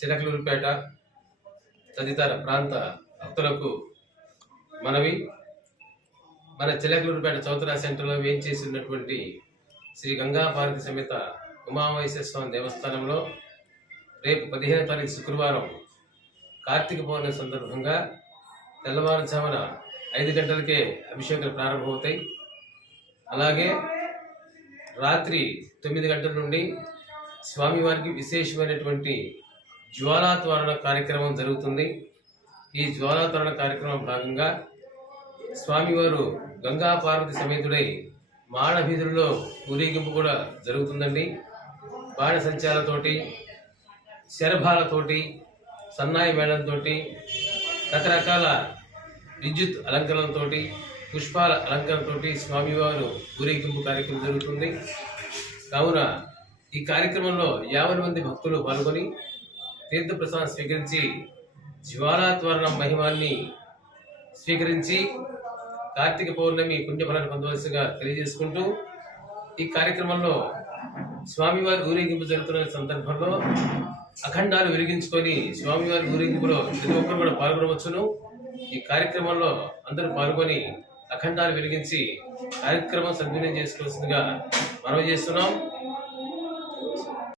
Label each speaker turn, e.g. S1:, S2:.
S1: చిలకలూరుపేట తదితర ప్రాంత భక్తులకు మనవి. మన చిలకలూరుపేట చౌతరా సెంటర్లో వేయించేసి ఉన్నటువంటి శ్రీ గంగా సమేత ఉమామహేశ్వర స్వామి దేవస్థానంలో రేపు పదిహేను తారీఖు శుక్రవారం కార్తీక పౌర్ణమి సందర్భంగా తెల్లవారుజామున ఐదు గంటలకే అభిషేకాలు ప్రారంభమవుతాయి. అలాగే రాత్రి తొమ్మిది గంటల నుండి స్వామివారికి విశేషమైనటువంటి జ్వాలాత్వరణ కార్యక్రమం జరుగుతుంది. ఈ జ్వాలాత్వరణ కార్యక్రమం భాగంగా స్వామివారు గంగా పార్వతి సమేతుడై మాడవీధుల్లో ఊరేగింపు కూడా జరుగుతుందండి. బాణ సంచాలతోటి శరభాలతోటి సన్నాయి మేళంతో రకరకాల విద్యుత్ అలంకరణతోటి పుష్పాల అలంకరణతో స్వామివారు ఊరేగింపు కార్యక్రమం జరుగుతుంది. కావున ఈ కార్యక్రమంలో యాభై మంది భక్తులు పాల్గొని తీర్థప్రసాదం స్వీకరించి జ్వాలాత్వరణ మహిమాన్ని స్వీకరించి కార్తీక పౌర్ణమి పుణ్యఫలాన్ని పొందవలసిగా తెలియజేసుకుంటూ ఈ కార్యక్రమంలో స్వామివారి ఊరేగింపు జరుగుతున్న సందర్భంలో అఖండాలు వెలిగించుకొని స్వామివారి ఊరేగింపులో ప్రతి ఒక్కరు కూడా పాల్గొనవచ్చును. ఈ కార్యక్రమంలో అందరూ పాల్గొని అఖండాలు వెలిగించి కార్యక్రమం సద్వినియోగం చేసుకోవాల్సిందిగా మనవి చేస్తున్నాం.